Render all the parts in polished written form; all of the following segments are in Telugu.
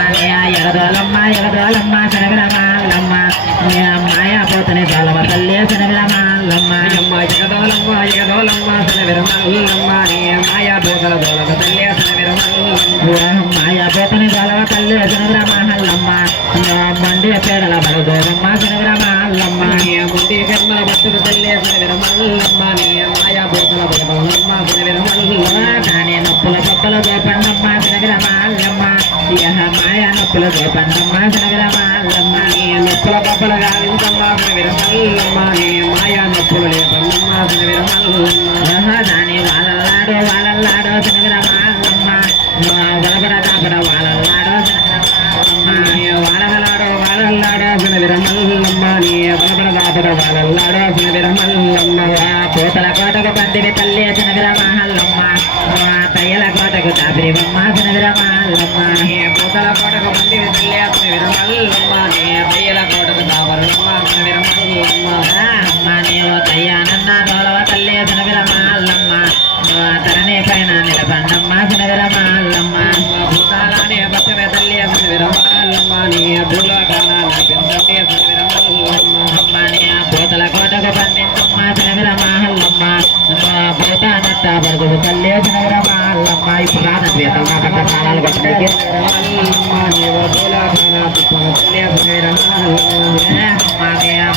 ఎగదోలమ్మ ఎగదోలమ్మ శనగరమాలమ్మ మాయా పోతని తోలవ తల్లి శనగరమాలమ్మ ఎగదోలమ్మ ఎగదోలమ్మ శనగరమాలమ్మ మాయా పోతల తోలవ తల్లి శనగరమాలమ్మ మాయా పోతని తోలవ తల్లి శనగరమాలమ్మ మండి పేడల బలదోరమ్మ శనగరమాలమ్మ ముండి కర్మల భక్తుల తల్లి శనగరమాలమ్మ మాయా పోతల బలదోరమ్మ శనగరమాలమ్మ దాని నొప్పుల పక్కల గోపన్నమ్మ శనగరమాలమ్మ మాయా నొప్పుల గోపన్నమ్మ శనగరమాలమ్మ నొప్పుల పక్కల గాలించమ్మ శనగరమాలమ్మ మాయా నొప్పుల లేపన్నమ్మ శనగరమాలమ్మ దాని వాళ్ళల్లాడో వాళ్ళల్లాడో శనగరమాలమ్మ వలబడ దాపడ వాళ్ళల్లాడో వాడగలాడో వాళ్ళల్లాడో శనగరమల్లమ్మ వలబడ దాపడ వాళ్ళల్లాడో శనగరమల్లమ్మ పోతల కోటకు పందిరి తల్లి శనగరమల్లమ్మ తయ్యల కోటకు తాపిరివమ్మ శనగరమల్లమ్మ పోతల కోటకు పందిరి తల్లి శనగరమల్లమ్మ తయ్యల కోటకు తాపరమ్మ శనగరమల్లమ్మ అమ్మ నీవు తయ్యానన్న తోలవ తల్లి శనగరమల్లమ్మ తరణి పైన నిలబండమ్మ శనగరమల్లమ్మ భూతాలనే బతవ తల్లి శనగరమల్లమ్మ నీ భూలోకాన పెంచండి శనగరమల్లమ్మ నీ పోతల కోటకు పండించమ్మ శనగరమల్లమ్మ భూతానత్త బరుగుడు తల్లి శనగరమల్లమ్మ ఇప్పుడు రానద్వేతంగా పట్ట ప్రాణాలు కొట్టడానికి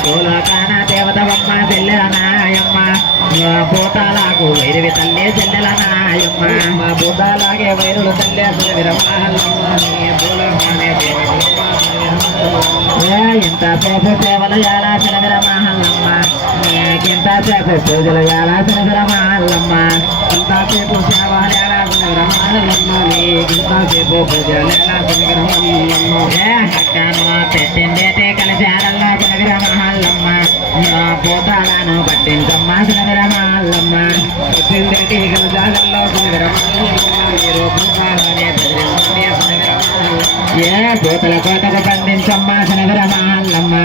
భూలోకాన దేవతమ్మ చెల్లెల నాయమ్మ భూతాలకు వైరవి తల్లి చెల్లెల నాయమ్మ భూతాలాగే వైరులు తల్లి ఇంతసేపు సేవలు ఎలా శనగరమల్లమ్మ ఇంతసేపు పూజలు ఎలా శనగరమల్లమ్మ ఇంతసేపు సేవలు ఎలా శనగరమల్లమ్మ ఇంతసేపు పూజలు ఎలా శనగరమల్లమ్మ అక్కను పెట్టిందేటే కలిశారల్లో శనగరమల్లమ్మ పోతాలను పట్టించమ్మ శనగరమల్లమ్మ పెట్టిందేటి కలిశారల్లో ఏ పోతల కోటకు పండించమ్మ శనగరమల్లమ్మ